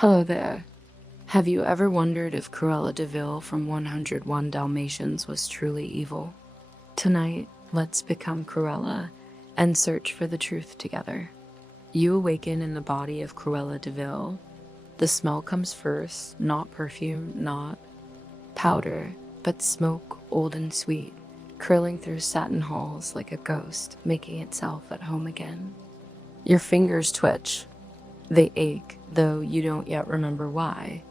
Hello there. Have you ever wondered if Cruella de Vil from 101 Dalmatians was truly evil? Tonight, let's become Cruella and search for the truth together. You awaken in the body of Cruella de Vil. The smell comes first, not perfume, not powder, but smoke, old and sweet, curling through satin halls like a ghost, making itself at home again. Your fingers twitch. They ache, though you don't yet remember why.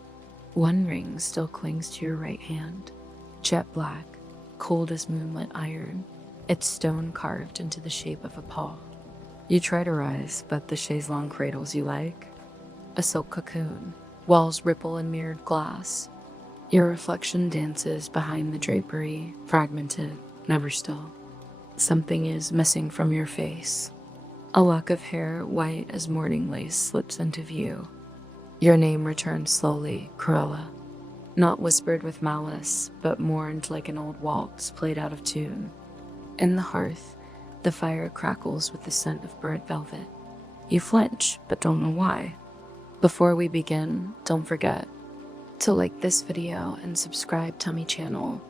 One ring still clings to your right hand, jet black, cold as moonlit iron, its stone carved into the shape of a paw. You try to rise, but the chaise longue cradles you like a silk cocoon, walls ripple in mirrored glass. Your reflection dances behind the drapery, fragmented, never still. Something is missing from your face. A lock of hair, white as morning lace, slips into view. Your name returns slowly, Cruella. Not whispered with malice, but mourned like an old waltz played out of tune. In the hearth, the fire crackles with the scent of burnt velvet. You flinch, but don't know why. Before we begin, don't forget to like this video and subscribe to my channel,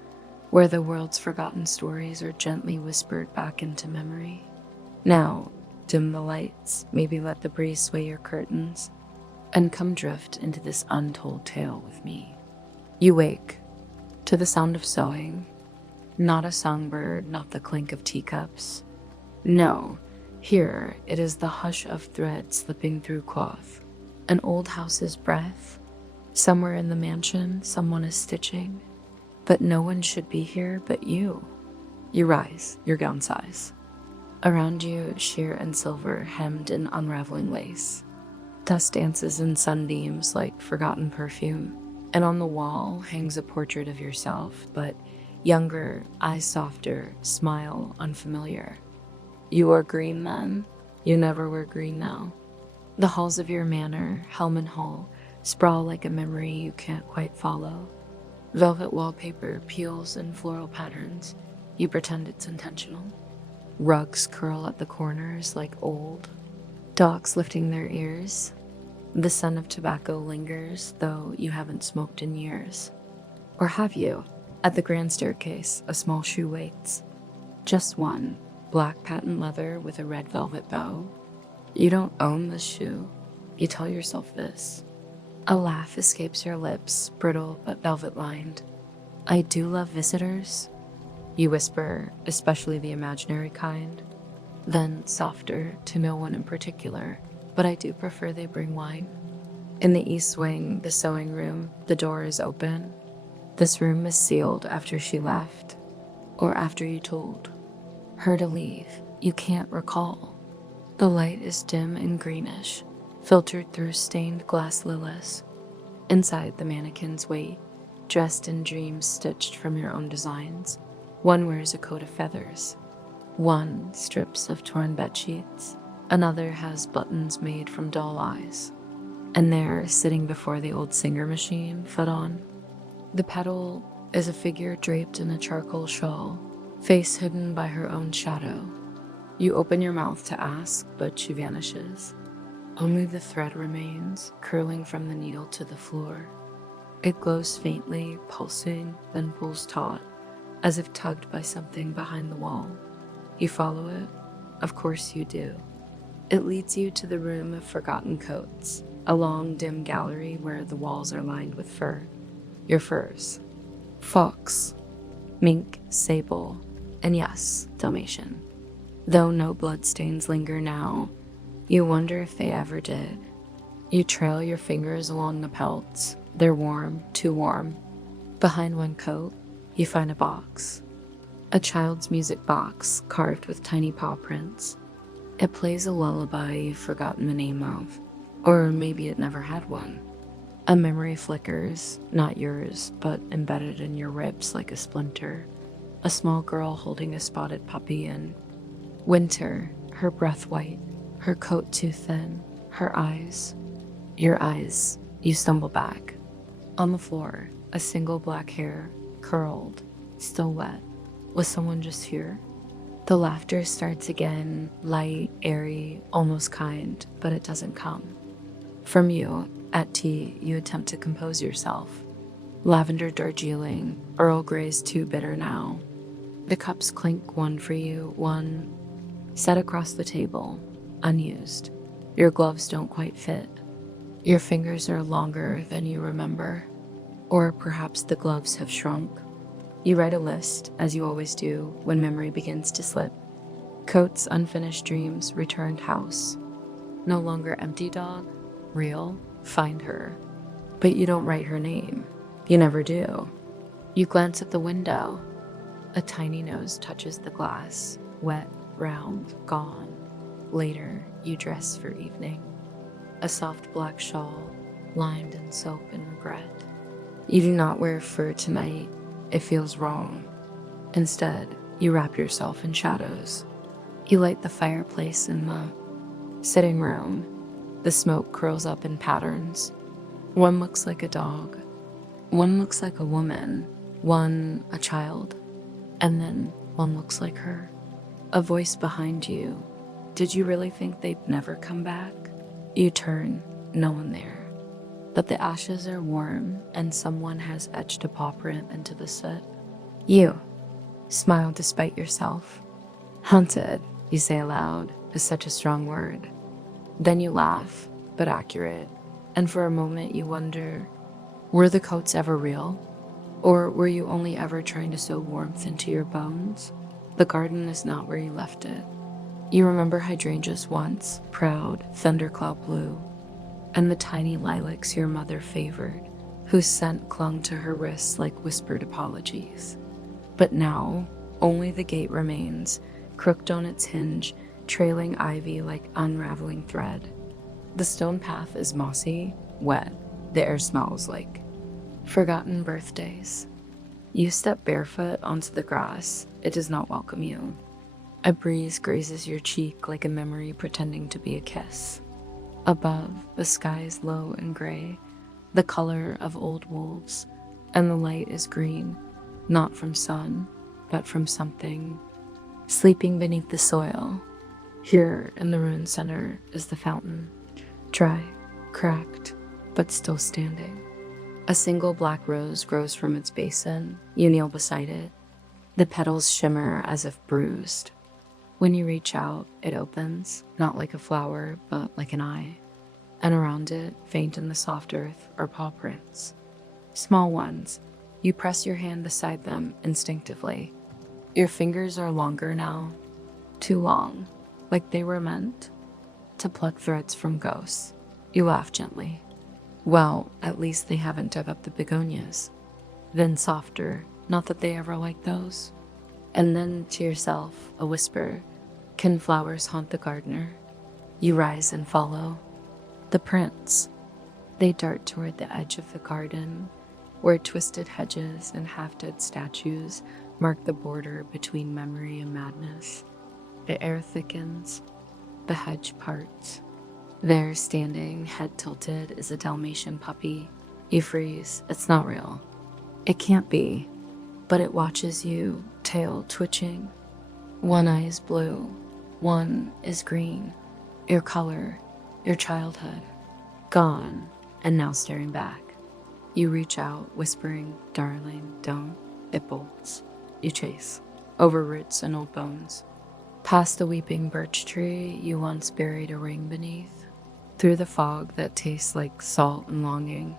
where the world's forgotten stories are gently whispered back into memory. Now, dim the lights, maybe let the breeze sway your curtains, and come drift into this untold tale with me. You wake to the sound of sewing, not a songbird, not the clink of teacups. No, here it is the hush of thread slipping through cloth, an old house's breath. Somewhere in the mansion, someone is stitching, but no one should be here but you. You rise, your gown size. Around you, sheer and silver, hemmed in unraveling lace. Dust dances in sunbeams like forgotten perfume, and on the wall hangs a portrait of yourself, but younger, eyes softer, smile unfamiliar. You wore green then, you never wear green now. The halls of your manor, Hellman Hall, sprawl like a memory you can't quite follow. Velvet wallpaper peels in floral patterns, you pretend it's intentional. Rugs curl at the corners like old dogs lifting their ears. The scent of tobacco lingers, though you haven't smoked in years. Or have you? At the grand staircase, a small shoe waits. Just one, black patent leather with a red velvet bow. You don't own this shoe. You tell yourself this. A laugh escapes your lips, brittle but velvet-lined. I do love visitors. You whisper, especially the imaginary kind. Then softer, to no one in particular, but I do prefer they bring wine. In the east wing, the sewing room, the door is open. This room is sealed after she left, or after you told her to leave. You can't recall. The light is dim and greenish, filtered through stained glass lilies. Inside, the mannequins wait, dressed in dreams stitched from your own designs. One wears a coat of feathers. One strips of torn bedsheets. Another has buttons made from doll eyes. And there, sitting before the old singer machine, foot on, the pedal is a figure draped in a charcoal shawl, face hidden by her own shadow. You open your mouth to ask, but she vanishes. Only the thread remains, curling from the needle to the floor. It glows faintly, pulsing, then pulls taut, as if tugged by something behind the wall. You follow it? Of course you do. It leads you to the room of forgotten coats, a long, dim gallery where the walls are lined with fur. Your furs. Fox, mink, sable, and yes, Dalmatian. Though no bloodstains linger now, you wonder if they ever did. You trail your fingers along the pelts. They're warm, too warm. Behind one coat, you find a box. A child's music box carved with tiny paw prints. It plays a lullaby you've forgotten the name of, or maybe it never had one. A memory flickers, not yours, but embedded in your ribs like a splinter. A small girl holding a spotted puppy in winter, her breath white, her coat too thin, her eyes. Your eyes. You stumble back. On the floor, a single black hair, curled, still wet. Was someone just here? The laughter starts again, light, airy, almost kind, but it doesn't come from you. At tea, you attempt to compose yourself. Lavender Darjeeling, Earl Grey's too bitter now. The cups clink, one for you, one set across the table, unused. Your gloves don't quite fit. Your fingers are longer than you remember. Or perhaps the gloves have shrunk. You write a list, as you always do when memory begins to slip. Coats, unfinished dreams, returned house. No longer empty dog, real, find her. But you don't write her name. You never do. You glance at the window. A tiny nose touches the glass, wet, round, gone. Later, you dress for evening. A soft black shawl, lined in soap and regret. You do not wear fur tonight. It feels wrong. Instead, you wrap yourself in shadows. You light the fireplace in the sitting room. The smoke curls up in patterns. One looks like a dog. One looks like a woman. One a child. And then one looks like her. A voice behind you. Did you really think they'd never come back? You turn, no one there. But the ashes are warm, and someone has etched a paw print into the soot. You smile despite yourself. Haunted, you say aloud, is such a strong word. Then you laugh, but accurate, and for a moment you wonder, were the coats ever real? Or were you only ever trying to sew warmth into your bones? The garden is not where you left it. You remember hydrangeas once, proud, thundercloud blue, and the tiny lilacs your mother favored, whose scent clung to her wrists like whispered apologies. But now, only the gate remains, crooked on its hinge, trailing ivy like unraveling thread. The stone path is mossy, wet. The air smells like forgotten birthdays. You step barefoot onto the grass. It does not welcome you. A breeze grazes your cheek like a memory pretending to be a kiss. Above, the sky is low and gray, the color of old wolves, and the light is green, not from sun, but from something sleeping beneath the soil. Here in the ruined center is the fountain, dry, cracked, but still standing. A single black rose grows from its basin. You kneel beside it. The petals shimmer as if bruised. When you reach out, it opens, not like a flower, but like an eye. And around it, faint in the soft earth, are paw prints. Small ones. You press your hand beside them instinctively. Your fingers are longer now. Too long, like they were meant to pluck threads from ghosts. You laugh gently. Well, at least they haven't dug up the begonias. Then softer, not that they ever liked those. And then to yourself, a whisper, can flowers haunt the gardener? You rise and follow. The prints. They dart toward the edge of the garden, where twisted hedges and half-dead statues mark the border between memory and madness. The air thickens. The hedge parts. There, standing, head tilted, is a Dalmatian puppy. You freeze. It's not real. It can't be. But it watches you, tail twitching. One eye is blue. One is green. Your color, your childhood. Gone, and now staring back. You reach out, whispering, darling, don't. It bolts. You chase. Over roots and old bones. Past the weeping birch tree you once buried a ring beneath. Through the fog that tastes like salt and longing.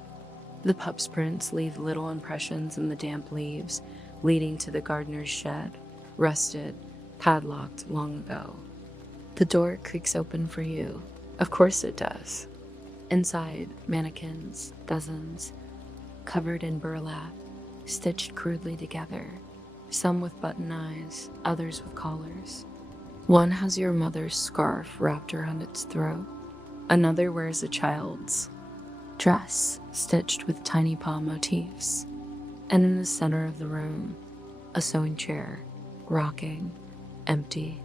The pup's prints leave little impressions in the damp leaves, leading to the gardener's shed, rusted, padlocked long ago. The door creaks open for you. Of course it does. Inside, mannequins, dozens, covered in burlap, stitched crudely together, some with button eyes, others with collars. One has your mother's scarf wrapped around its throat. Another wears a child's dress stitched with tiny paw motifs. And in the center of the room, a sewing chair, rocking, empty.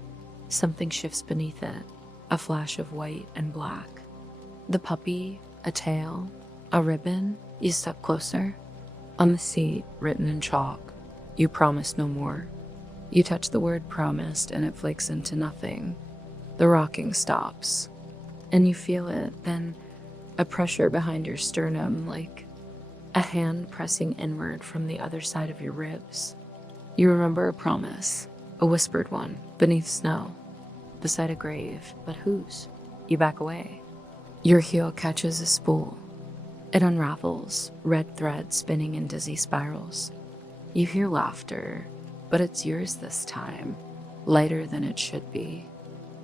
Something shifts beneath it, a flash of white and black. The puppy, a tail, a ribbon. You step closer. On the seat, written in chalk, you promise no more. You touch the word promised and it flakes into nothing. The rocking stops. And you feel it, then a pressure behind your sternum, like a hand pressing inward from the other side of your ribs. You remember a promise, a whispered one, beneath snow, beside a grave, but whose? You back away. Your heel catches a spool. It unravels, red thread spinning in dizzy spirals. You hear laughter, but it's yours this time, lighter than it should be.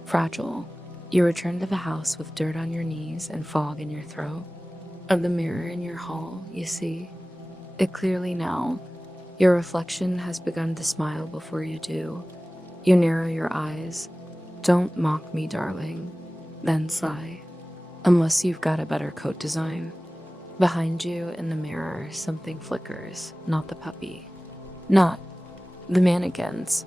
Fragile, you return to the house with dirt on your knees and fog in your throat. Of the mirror in your hall, you see it clearly now. Your reflection has begun to smile before you do. You narrow your eyes. Don't mock me, darling. Then sigh. Unless you've got a better coat design. Behind you in the mirror, something flickers, not the puppy. Not the mannequins,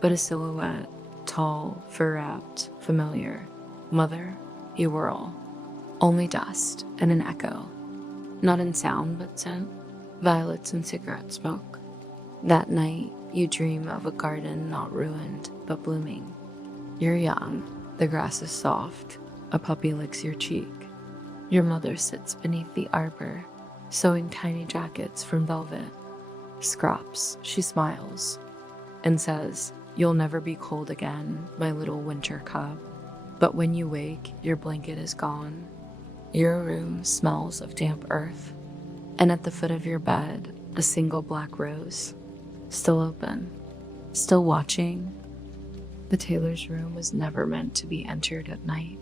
but a silhouette, tall, fur-wrapped, familiar. Mother, you whirl. Only dust and an echo. Not in sound, but scent. Violets and cigarette smoke. That night, you dream of a garden not ruined, but blooming. You're young. The grass is soft. A puppy licks your cheek. Your mother sits beneath the arbor, sewing tiny jackets from velvet. Scrops, she smiles, and says, "You'll never be cold again, my little winter cub." But when you wake, your blanket is gone. Your room smells of damp earth, and at the foot of your bed, a single black rose, still open, still watching. The tailor's room was never meant to be entered at night.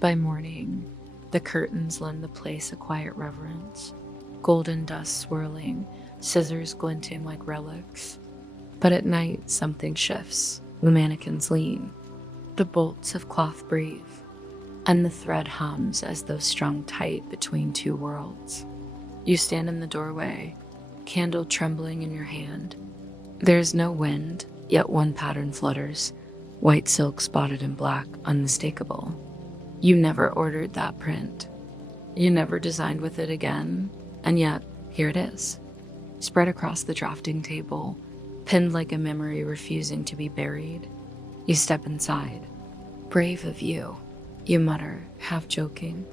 By morning, the curtains lend the place a quiet reverence, golden dust swirling, scissors glinting like relics. But at night, something shifts. The mannequins lean. The bolts of cloth breathe, and the thread hums as though strung tight between two worlds. You stand in the doorway, candle trembling in your hand. There is no wind, yet one pattern flutters, white silk spotted in black, unmistakable. You never ordered that print. You never designed with it again, and yet, here it is, spread across the drafting table, pinned like a memory refusing to be buried. You step inside. "Brave of you," you mutter, half joking,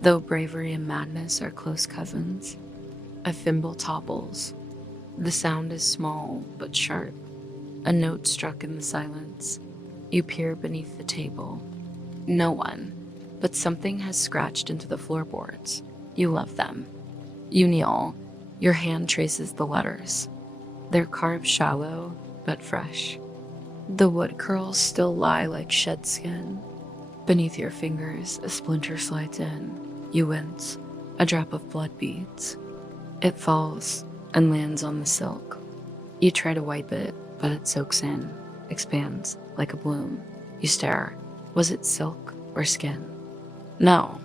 though bravery and madness are close cousins. A thimble topples. The sound is small but sharp, a note struck in the silence. You peer beneath the table. No one, but something has scratched into the floorboards. You love them. You kneel. Your hand traces the letters. They're carved shallow but fresh. The wood curls still lie like shed skin. Beneath your fingers, a splinter slides in. You wince. A drop of blood beads. It falls and lands on the silk. You try to wipe it, but it soaks in, expands like a bloom. You stare. Was it silk or skin? No,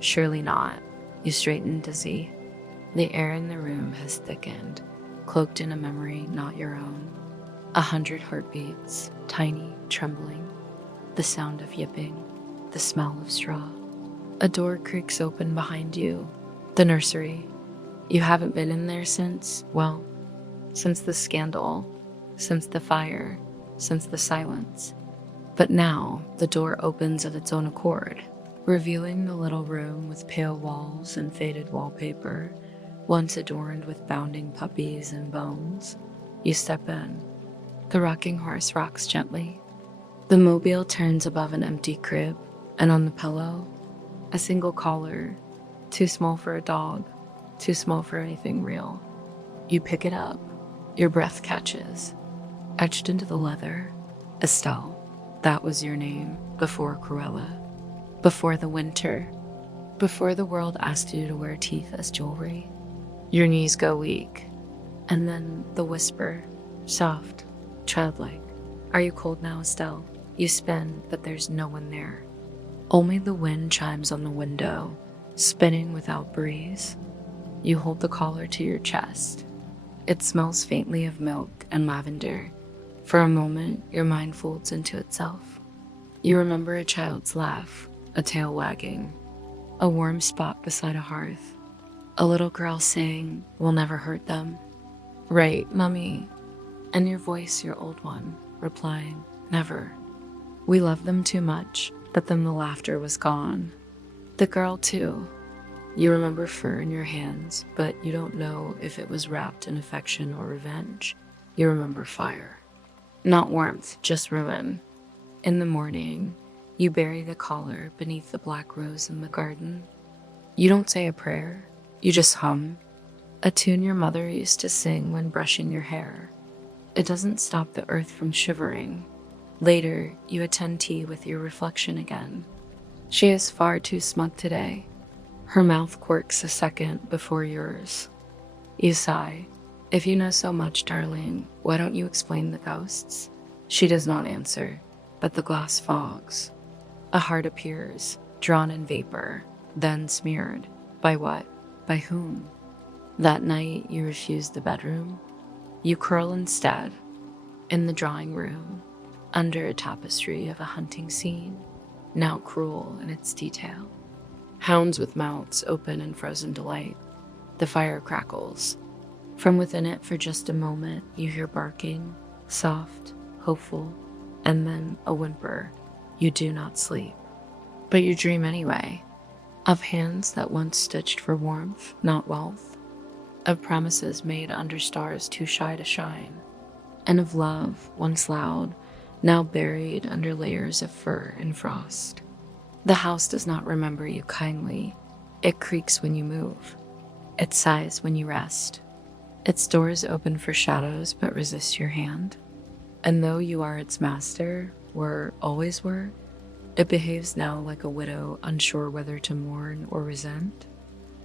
surely not. You straighten dizzy. The air in the room has thickened, cloaked in a memory not your own. 100 heartbeats, tiny, trembling. The sound of yipping, the smell of straw. A door creaks open behind you. The nursery. You haven't been in there since the scandal, since the fire, since the silence. But now the door opens of its own accord, revealing the little room with pale walls and faded wallpaper, once adorned with bounding puppies and bones. You step in. The rocking horse rocks gently. The mobile turns above an empty crib, and on the pillow, a single collar, too small for a dog, too small for anything real. You pick it up. Your breath catches. Etched into the leather, Estelle. That was your name before Cruella, before the winter, before the world asked you to wear teeth as jewelry. Your knees go weak, and then the whisper, soft, childlike. "Are you cold now, Estelle?" You spin, but there's no one there. Only the wind chimes on the window, spinning without breeze. You hold the collar to your chest. It smells faintly of milk and lavender. For a moment, your mind folds into itself. You remember a child's laugh, a tail wagging, a warm spot beside a hearth, a little girl saying, "We'll never hurt them." "Right, Mummy." And your voice, your old one, replying, "Never. We loved them too much, but then the laughter was gone." The girl, too. You remember fur in your hands, but you don't know if it was wrapped in affection or revenge. You remember fire. Not warmth, just ruin. In the morning, you bury the collar beneath the black rose in the garden. You don't say a prayer, you just hum. A tune your mother used to sing when brushing your hair. It doesn't stop the earth from shivering. Later, you attend tea with your reflection again. She is far too smug today. Her mouth quirks a second before yours. You sigh. If you know so much, darling, why don't you explain the ghosts? She does not answer, but the glass fogs. A heart appears, drawn in vapor, then smeared. By what? By whom? That night you refuse the bedroom. You curl instead, in the drawing room, under a tapestry of a hunting scene, now cruel in its detail. Hounds with mouths open in frozen delight. The fire crackles. From within it, for just a moment, you hear barking, soft, hopeful, and then a whimper. You do not sleep. But you dream anyway. Of hands that once stitched for warmth, not wealth. Of promises made under stars too shy to shine. And of love, once loud, now buried under layers of fur and frost. The house does not remember you kindly. It creaks when you move. It sighs when you rest. Its doors open for shadows but resist your hand. And though you are its master, always were, it behaves now like a widow unsure whether to mourn or resent.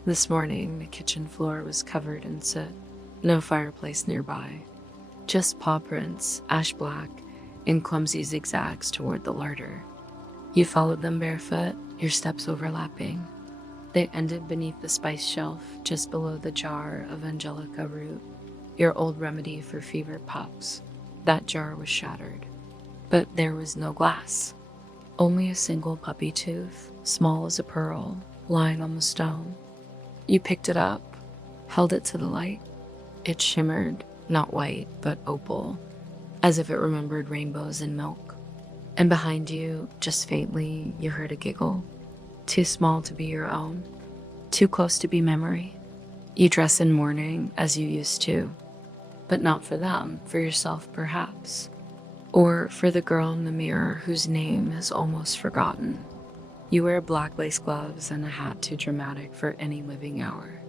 This morning, the kitchen floor was covered in soot, no fireplace nearby. Just paw prints, ash black, in clumsy zigzags toward the larder. You followed them barefoot, your steps overlapping. They ended beneath the spice shelf, just below the jar of angelica root, your old remedy for fever pups. That jar was shattered. But there was no glass. Only a single puppy tooth, small as a pearl, lying on the stone. You picked it up, held it to the light. It shimmered, not white, but opal, as if it remembered rainbows and milk. And behind you, just faintly, you heard a giggle. Too small to be your own, too close to be memory. You dress in mourning as you used to, but not for them, for yourself perhaps. Or for the girl in the mirror whose name is almost forgotten. You wear black lace gloves and a hat too dramatic for any living hour.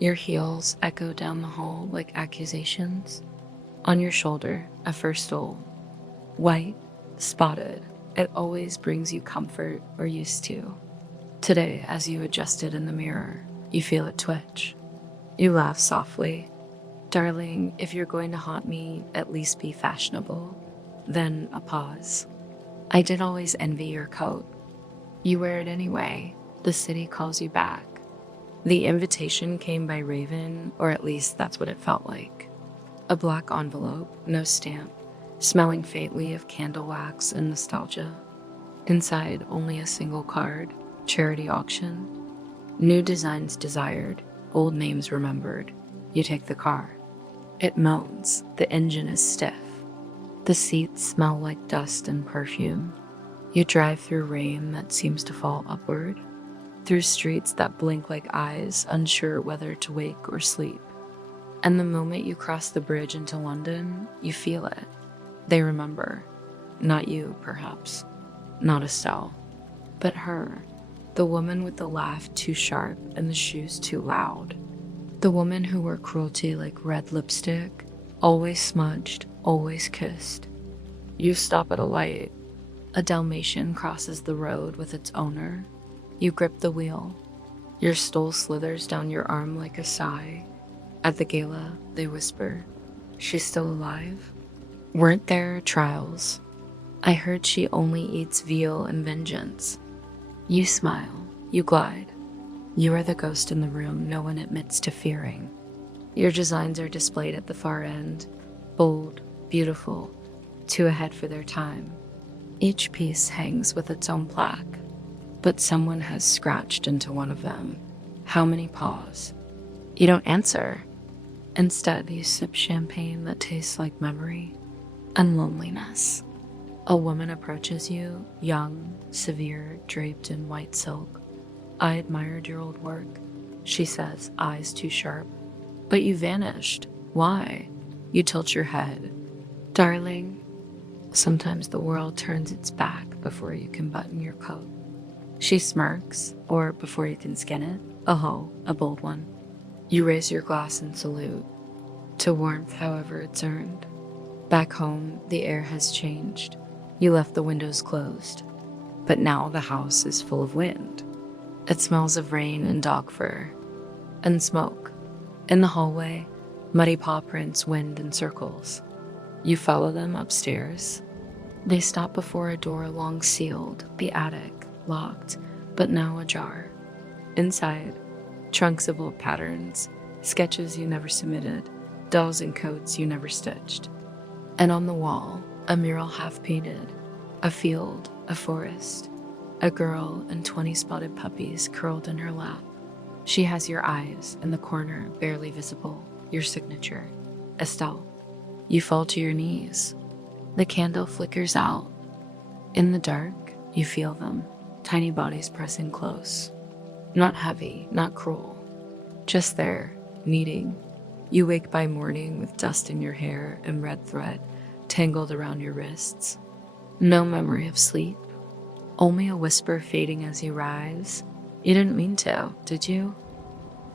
Your heels echo down the hall like accusations. On your shoulder, a fur stole. White, spotted, it always brings you comfort, or used to. Today, as you adjust it in the mirror, you feel it twitch. You laugh softly. Darling, if you're going to haunt me, at least be fashionable. Then a pause. I did always envy your coat. You wear it anyway. The city calls you back. The invitation came by Raven, or at least that's what it felt like. A black envelope, no stamp, smelling faintly of candle wax and nostalgia. Inside, only a single card, charity auction. New designs desired, old names remembered. You take the car. It moans, the engine is stiff. The seats smell like dust and perfume. You drive through rain that seems to fall upward, through streets that blink like eyes, unsure whether to wake or sleep. And the moment you cross the bridge into London, you feel it. They remember. Not you, perhaps. Not Estelle. But her. The woman with the laugh too sharp and the shoes too loud. The woman who wore cruelty like red lipstick, always smudged, always kissed. You stop at a light. A Dalmatian crosses the road with its owner. You grip the wheel. Your stole slithers down your arm like a sigh. At the gala, they whisper, "She's still alive?" Weren't there trials? I heard she only eats veal and vengeance. You smile. You glide. You are the ghost in the room no one admits to fearing. Your designs are displayed at the far end, bold, beautiful, too ahead for their time. Each piece hangs with its own plaque, but someone has scratched into one of them. How many paws? You don't answer. Instead, you sip champagne that tastes like memory and loneliness. A woman approaches you, young, severe, draped in white silk. I admired your old work, she says, eyes too sharp. But you vanished. Why? You tilt your head. Darling, sometimes the world turns its back before you can button your coat. She smirks, or before you can skin it. Oh, a bold one. You raise your glass in salute, to warmth however it's earned. Back home, the air has changed. You left the windows closed, but now the house is full of wind. It smells of rain and dog fur, and smoke. In the hallway, muddy paw prints wind in circles. You follow them upstairs. They stop before a door long sealed, the attic, locked, but now ajar. Inside, trunks of old patterns, sketches you never submitted, dolls and coats you never stitched. And on the wall, a mural half painted, a field, a forest, a girl and 20 spotted puppies curled in her lap. She has your eyes in the corner, barely visible, your signature, Estelle. You fall to your knees. The candle flickers out. In the dark, you feel them, tiny bodies pressing close. Not heavy, not cruel, just there, needing. You wake by morning with dust in your hair and red thread tangled around your wrists. No memory of sleep, only a whisper fading as you rise. You didn't mean to, did you?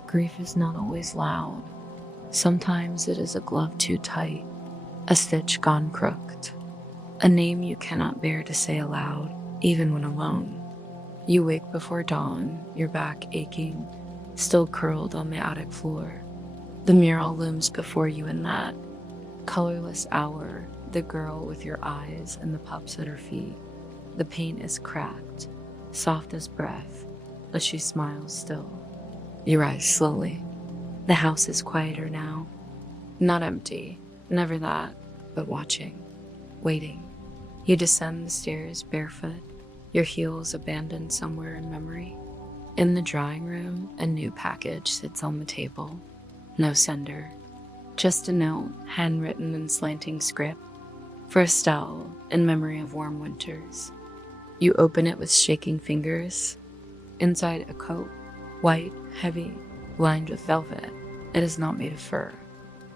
Grief is not always loud. Sometimes it is a glove too tight, a stitch gone crooked, a name you cannot bear to say aloud, even when alone. You wake before dawn, your back aching, still curled on the attic floor. The mural looms before you in that colorless hour, the girl with your eyes and the pups at her feet. The paint is cracked, soft as breath, but she smiles still. You rise slowly. The house is quieter now. Not empty, never that, but watching, waiting. You descend the stairs barefoot, your heels abandoned somewhere in memory. In the drawing room, a new package sits on the table. No sender, just a note handwritten in slanting script for Estelle in memory of warm winters. You open it with shaking fingers. Inside a coat, white, heavy, lined with velvet. It is not made of fur.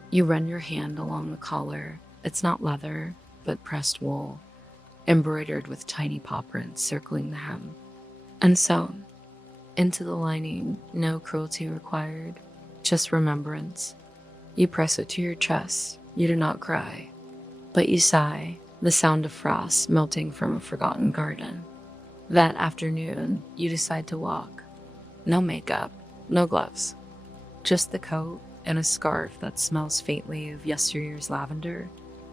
You run your hand along the collar. It's not leather, but pressed wool, embroidered with tiny paw prints circling the hem. And sewn into the lining, no cruelty required, just remembrance. You press it to your chest. You do not cry, but you sigh, the sound of frost melting from a forgotten garden. That afternoon, you decide to walk. No makeup, no gloves, just the coat and a scarf that smells faintly of yesteryear's lavender.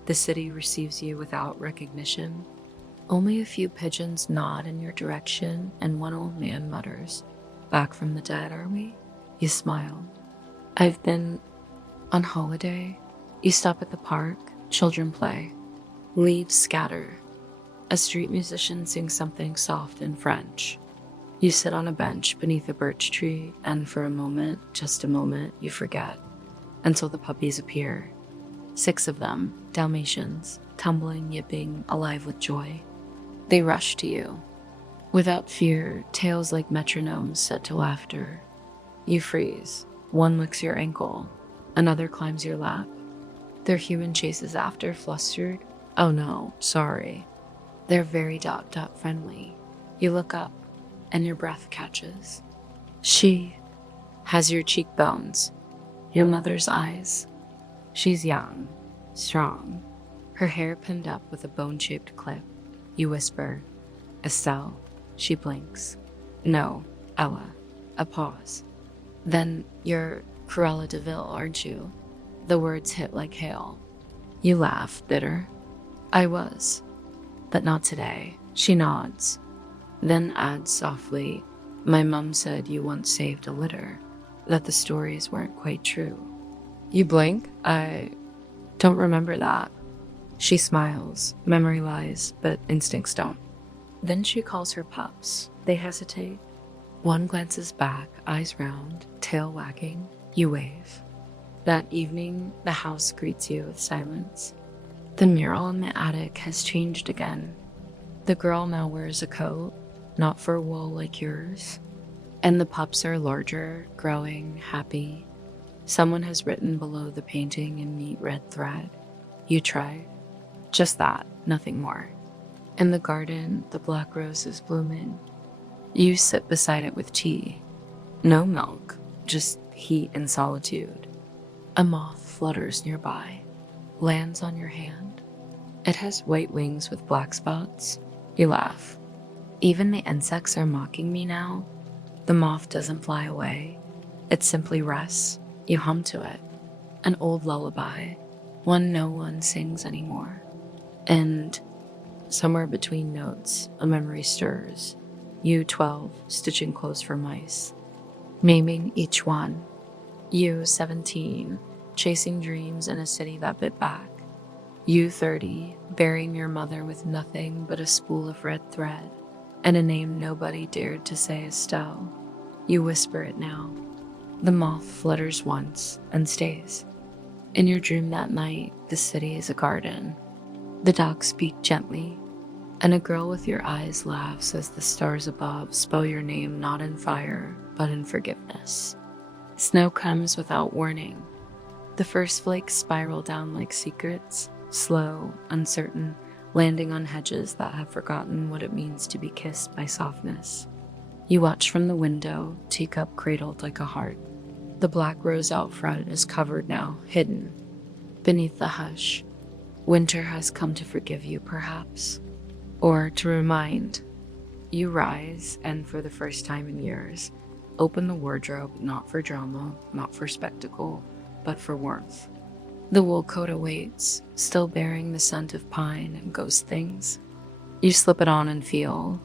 The city receives you without recognition. Only a few pigeons nod in your direction, and one old man mutters, "Back from the dead, are we?" You smile. "I've been on holiday." You stop at the park. Children play. Leaves scatter. A street musician sings something soft in French. You sit on a bench beneath a birch tree, and for a moment, just a moment, you forget, until the puppies appear. 6 of them, Dalmatians, tumbling, yipping, alive with joy. They rush to you. Without fear, tails like metronomes set to laughter. You freeze. One licks your ankle. Another climbs your lap. Their human chases after, flustered. "Oh no, sorry." They're very friendly. You look up, and your breath catches. She has your cheekbones, your mother's eyes. She's young, strong, her hair pinned up with a bone-shaped clip. You whisper, "Estelle." She blinks. "No, Ella." A pause. "Then you're Cruella DeVille, aren't you?" The words hit like hail. You laugh, bitter. "I was, but not today." She nods, then adds softly, "My mom said you once saved a litter, that the stories weren't quite true." You blink. "I don't remember that." She smiles. Memory lies, but instincts don't. Then she calls her pups. They hesitate. One glances back, eyes round, tail wagging. You wave. That evening, the house greets you with silence. The mural in the attic has changed again. The girl now wears a coat, not for wool like yours, And the pups are larger, growing, happy. Someone has written below the painting in neat red thread, "You tried." Just that, nothing more. In the garden, the black rose is blooming. You sit beside it with tea. No milk, just heat and solitude. A moth flutters nearby, lands on your hand. It has white wings with black spots. You laugh. Even the insects are mocking me now. The moth doesn't fly away. It simply rests. You hum to it. An old lullaby, one no one sings anymore. And somewhere between notes, a memory stirs. You 12, stitching clothes for mice, naming each one. You 17, chasing dreams in a city that bit back. You 30, burying your mother with nothing but a spool of red thread and a name nobody dared to say, Estelle. You whisper it now. The moth flutters once and stays. In your dream that night, the city is a garden. The dogs speak gently, and a girl with your eyes laughs as the stars above spell your name not in fire, but in forgiveness. Snow comes without warning. The first flakes spiral down like secrets, slow, uncertain, landing on hedges that have forgotten what it means to be kissed by softness. You watch from the window, teacup cradled like a heart. The black rose out front is covered now, hidden. Beneath the hush, winter has come to forgive you, perhaps, or to remind. You rise, and for the first time in years, open the wardrobe not for drama, not for spectacle, but for warmth. The wool coat awaits, still bearing the scent of pine and ghost things. You slip it on and feel,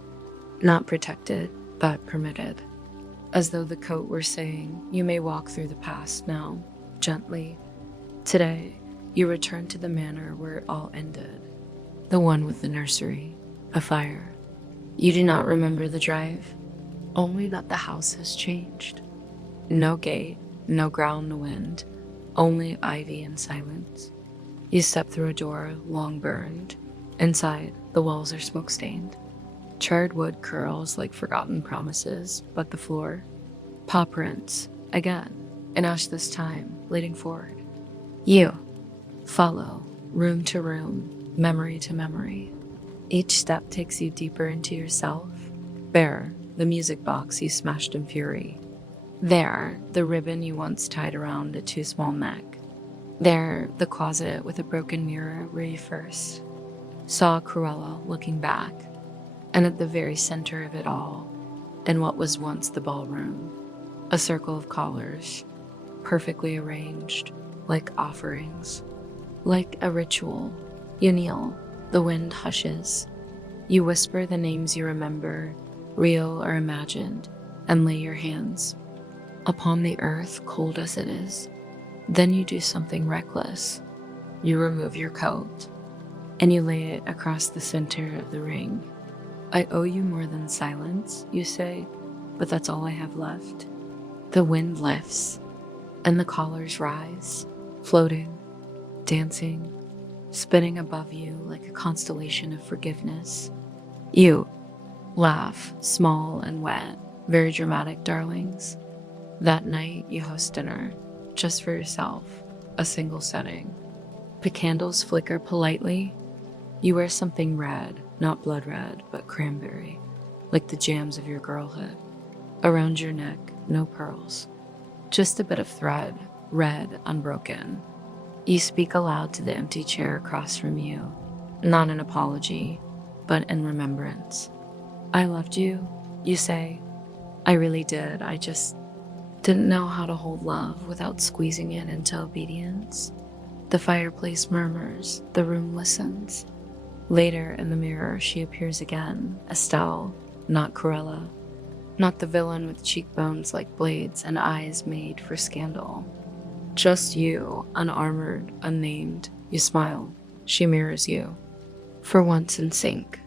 not protected, but permitted. As though the coat were saying, you may walk through the past now, gently. Today, you return to the manor where it all ended. The one with the nursery, a fire. You do not remember the drive, only that the house has changed. No gate, no growl in the wind, only ivy and silence. You step through a door long burned. Inside, the walls are smoke-stained. Charred wood curls like forgotten promises, but the floor, paw prints, again, an ash this time, leading forward. You follow, room to room, memory to memory. Each step takes you deeper into yourself. There, the music box you smashed in fury. There, the ribbon you once tied around a too small neck. There, the closet with a broken mirror where you first saw Cruella looking back. And at the very center of it all, in what was once the ballroom, a circle of collars, perfectly arranged, like offerings, like a ritual. You kneel, the wind hushes. You whisper the names you remember, real or imagined, and lay your hands upon the earth, cold as it is. Then you do something reckless. You remove your coat, and you lay it across the center of the ring. I owe you more than silence, you say, but that's all I have left. The wind lifts, and the collars rise, floating, dancing, spinning above you like a constellation of forgiveness. You laugh, small and wet, very dramatic, darlings. That night, you host dinner, just for yourself, a single setting. The candles flicker politely. You wear something red, not blood red, but cranberry, like the jams of your girlhood. Around your neck, no pearls, just a bit of thread, red, unbroken. You speak aloud to the empty chair across from you, not an apology, but in remembrance. I loved you, you say. I really did, I just didn't know how to hold love without squeezing it into obedience. The fireplace murmurs, the room listens. Later, in the mirror, she appears again, Estelle, not Cruella, not the villain with cheekbones like blades and eyes made for scandal. Just you, unarmored, unnamed. You smile. She mirrors you. For once in sync.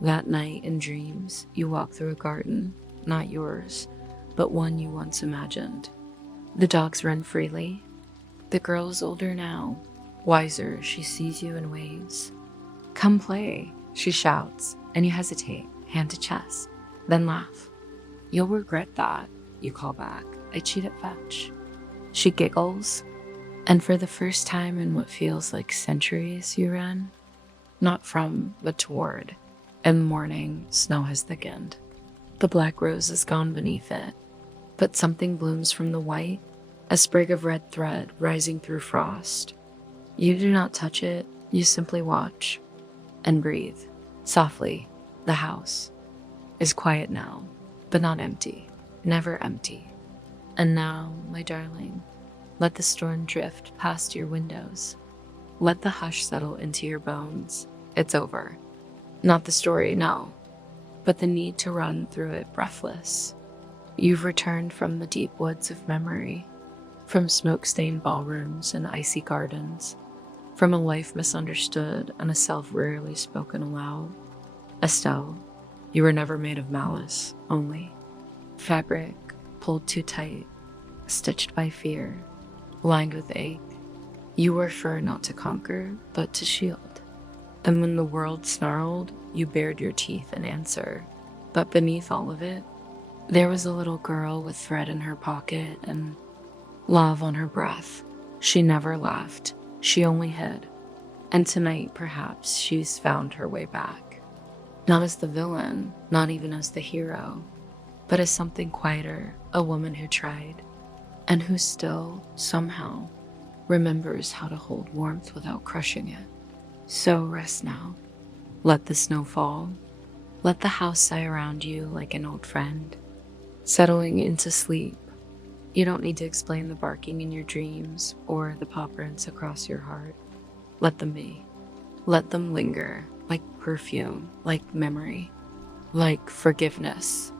That night in dreams, you walk through a garden, not yours, but one you once imagined. The dogs run freely. The girl is older now. Wiser, she sees you and waves. Come play, she shouts, and you hesitate, hand to chest, then laugh. You'll regret that, you call back. I cheat at fetch. She giggles, and for the first time in what feels like centuries, you ran. Not from, but toward. In the morning, snow has thickened. The black rose is gone beneath it, but something blooms from the white, a sprig of red thread rising through frost. You do not touch it, you simply watch and breathe. Softly, the house is quiet now, but not empty, never empty. And now, my darling, let the storm drift past your windows. Let the hush settle into your bones. It's over. Not the story, no, but the need to run through it breathless. You've returned from the deep woods of memory, from smoke-stained ballrooms and icy gardens, from a life misunderstood and a self rarely spoken aloud. Estelle, you were never made of malice, only fabric pulled too tight, stitched by fear, lined with ache. You were fur not to conquer, but to shield. And when the world snarled, you bared your teeth in answer. But beneath all of it, there was a little girl with thread in her pocket and love on her breath. She never laughed. She only hid. And tonight, perhaps, she's found her way back. Not as the villain, not even as the hero, but as something quieter, a woman who tried, and who still, somehow, remembers how to hold warmth without crushing it. So rest now. Let the snow fall. Let the house sigh around you like an old friend, settling into sleep. You don't need to explain the barking in your dreams or the paw prints across your heart. Let them be. Let them linger like perfume, like memory, like forgiveness.